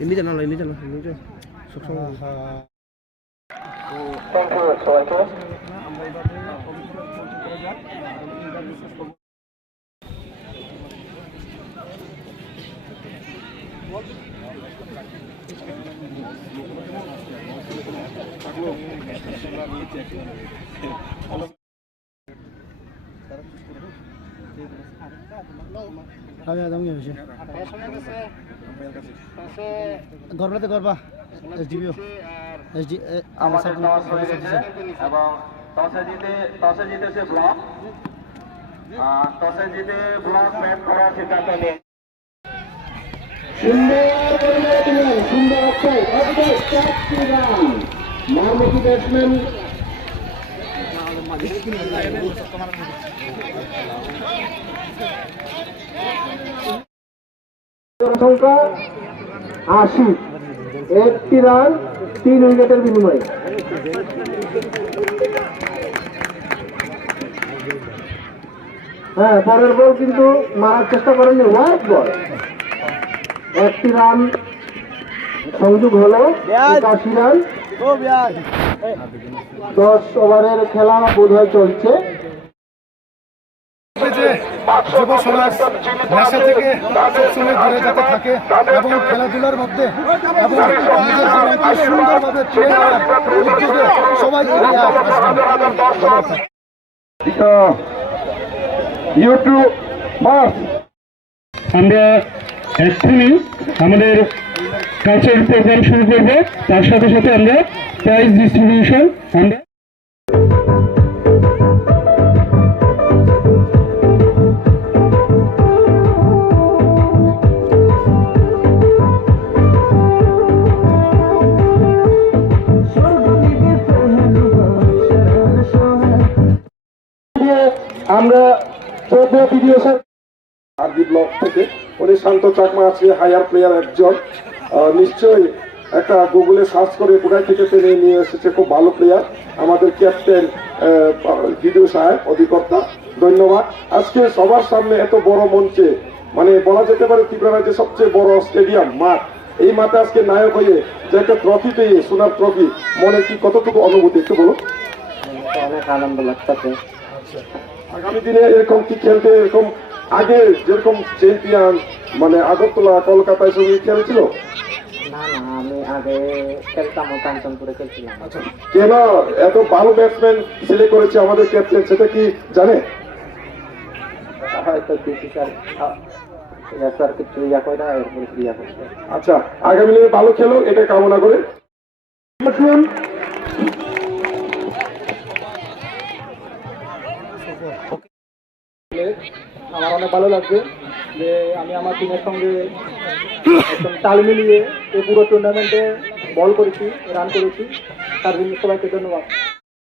ini channel সবসময় thank you সবাইকে। গর্বাতে গর্বা SDPO SD আমাদের টস হয়ে গেছে এবং টসে জিতেছে ব্লক। টসে জিতে ব্লক ব্যাট করার সিদ্ধান্ত নিয়ে সুন্দর মারমুখী ব্যাটসম্যান সংখ্যা ৮০, ১টি রান ৩ উইকেটের বিনিময়ে। হ্যাঁ, পরের বল কিন্তু মারার চেষ্টা করেন যে ওয়াইড বল। 1টি রান সংযোগ হলো ৮০ রান। 10 ওভারের খেলা বোধহয় চলছে। যুব সমাজ নেশা থেকে সবসময় দূরে যাতে থাকে এবং খেলাধুলার মধ্যে এবং নিজের জীবনকে সুন্দরভাবে তুলে নেওয়ার উদ্যোগে সবাই এগিয়ে আসবে। আমরা এক্ষুনি আমাদের কালচারাল প্রোগ্রাম শুরু করব, তার সাথে সাথে আমরা প্রাইজ ডিস্ট্রিবিউশন আমরা আমরা ভিডিও আরবি ব্লক থেকে উনি শান্ত চাকমা আছে, হায়ার প্লেয়ার একজন। নিশ্চয়ই একটা গুগলে সার্চ করে কোথায় থেকে টেনে নিয়ে এসেছে, খুব ভালো প্লেয়ার আমাদের ক্যাপ্টেন ভিডিও সাহেব অধিকর্তা, ধন্যবাদ। আজকে সবার সামনে এত বড় মঞ্চে, মানে বলা যেতে পারে ত্রিপুরার যে সবচেয়ে বড় স্টেডিয়াম মাঠ, এই মাঠে আজকে নায়ক হয়ে যে একটা ট্রফি পেয়ে, সোনার ট্রফি, মনে কি কতটুকু অনুভূতি একটু বলুন। অনেক আনন্দ লাগতেছে। আগামী দিনে এরকম কি খেলতে, এরকম আগে যেরকম চ্যাম্পিয়ন মানে আগরতলা কলকাতায় সব খেলেছিল? না আমি আগে খেলতাম, কাঞ্চনপুরে খেলছিলাম। কেন এত ভালো ব্যাটসম্যান সিলেক্ট করেছে আমাদের ক্যাপ্টেন, সেটা কি জানে? হয়তো কিছু স্যার কিছু ইয়া করে না, এরপরে ইয়া করছে। আচ্ছা, আগামী দিনে ভালো খেলো, এটা কামনা করে। আমার অনেক ভালো লাগছে যে আমি আমার টিমের সঙ্গে একদম তাল মিলিয়ে এই পুরো টুর্নামেন্টে বল করেছি, রান করেছি। তার জন্য সবাইকে ধন্যবাদ।